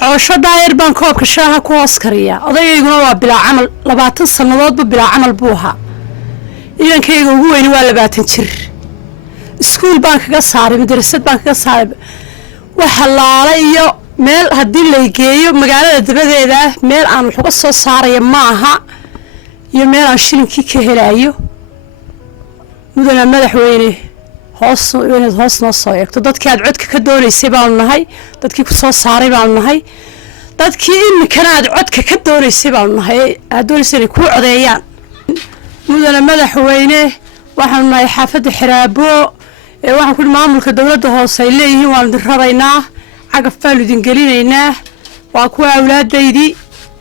عشرة داير بانكوب كشاها كواسكرية أضيقنا وبلا عمل لباتن سنوات بلا عمل بوها إذا كي هو إنه ولا باتن شر سكول بانك قصاري مدرسة بانك قصاري وحلالة إيو ميل هدي اللي يجيو مقالة الدبادة ده ميل عن الحقصة صاري معها يميل عن شيرين كي كهلايو مدن مدح وينه hoos noo soo eegto dadkii aad codka ka doonaysay baanu nahay dadkii ku soo saaray baanu nahay dadkii imikana aad codka ka doonaysay baanu nahay aad doonaysay inay kuu codeeyaan mudana madaxweyne waxaanu nahay xaafadda xiraabo waxaan ku maamulka dowladda hoose ay leeyihiin waanu idin raraynaa cagaf baanu idin gelinaynaa waa kuwa awlaadaydii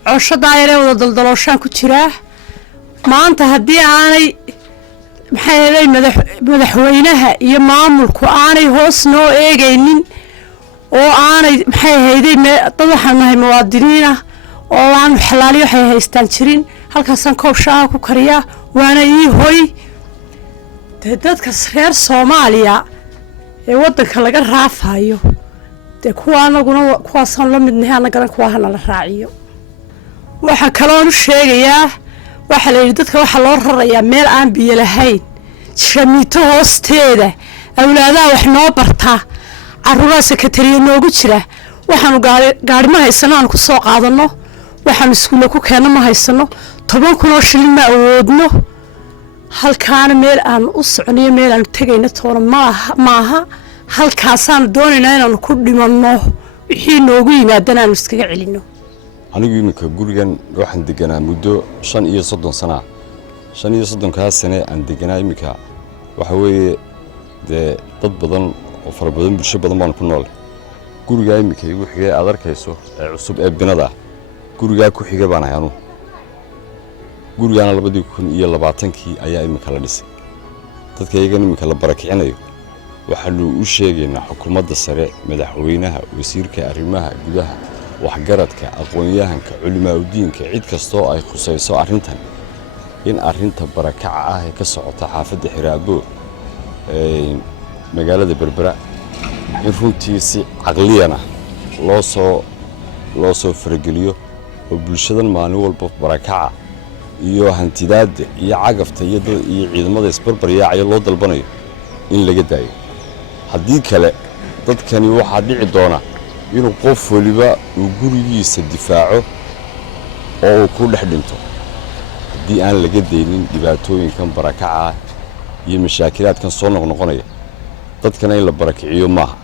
cosho daayaree wada daldalooshaan ku jiraa maanta haddii aanay maxay helay madaxweynaha iyo maamulku aanay hoos noo eegaynin oo aanay maxay hayday dad waxaan nahay muwaadiniin ah oo aan xalaaliyo waxay haystaan jirin halkaasaan koob shaaha ku kariyaa waana ii hoy dadka reer Soomaaliya ee wadanka laga raafayo kuwa anaguna kuwaasaan la midnahay anagana kuwaana la raaciyo waxa kale oo sheegayaa waxa la yiri dadka waxa loo rarayaa meel aan biyo lahayn shamiito hoosteeda awlaadaha wax noo barta caruuraha sekretariya noogu jira waxaanu gaari ma haysano aan ku soo qaadano waxaanu iskuul ku keenno ma haysano 10 kun oo shilin ma awoodno halkaan meel aan u soconiyo meel aan tagayna toona maaha halkaasaan doonaynaa inaan ku dhimanno wixii noogu yimaadana aan iskaga celino anigu imika gurigan waxaan deganaa muddo 35 sano 35 sano aan deganaa imika waxa weeye dad badan oo fara badan bulsho badan baan ku nool guriga imika igu xigay aad arkayso ee cusub ee binada guriga ku xigay baan ahaanu gurigana 2020kii ayaa imika la dhisay dadka iyagan imika la barakicinayo waxaanu u sheegaynaa xukuumadda sare madaxweynaha wasiirka arrimaha gudaha waxgaradka aqoon-yahanka culimaadudiinka cid kastoo ay khusayso arrintan in arrinta barakaca ah ee ka socota xaafadda xiraabo magaalada berbera in runtii si caqliyana loo soo farageliyo oo bulshadan maalin walba barakaca iyo hantidaada iyo cagafta iyo ciidamada isbarbaryaacaya loo dalbanayo in laga daayo haddii kale dadkani waxaa dhici doona inuu qof waliba uu gurigiisa difaaco oo uu ku dhex dhinto haddii aan laga deynin dhibaatooyinkan barakaca iyo mashaakilaadkan soo noqnoqonaya dadkana in la barakiciyo maaha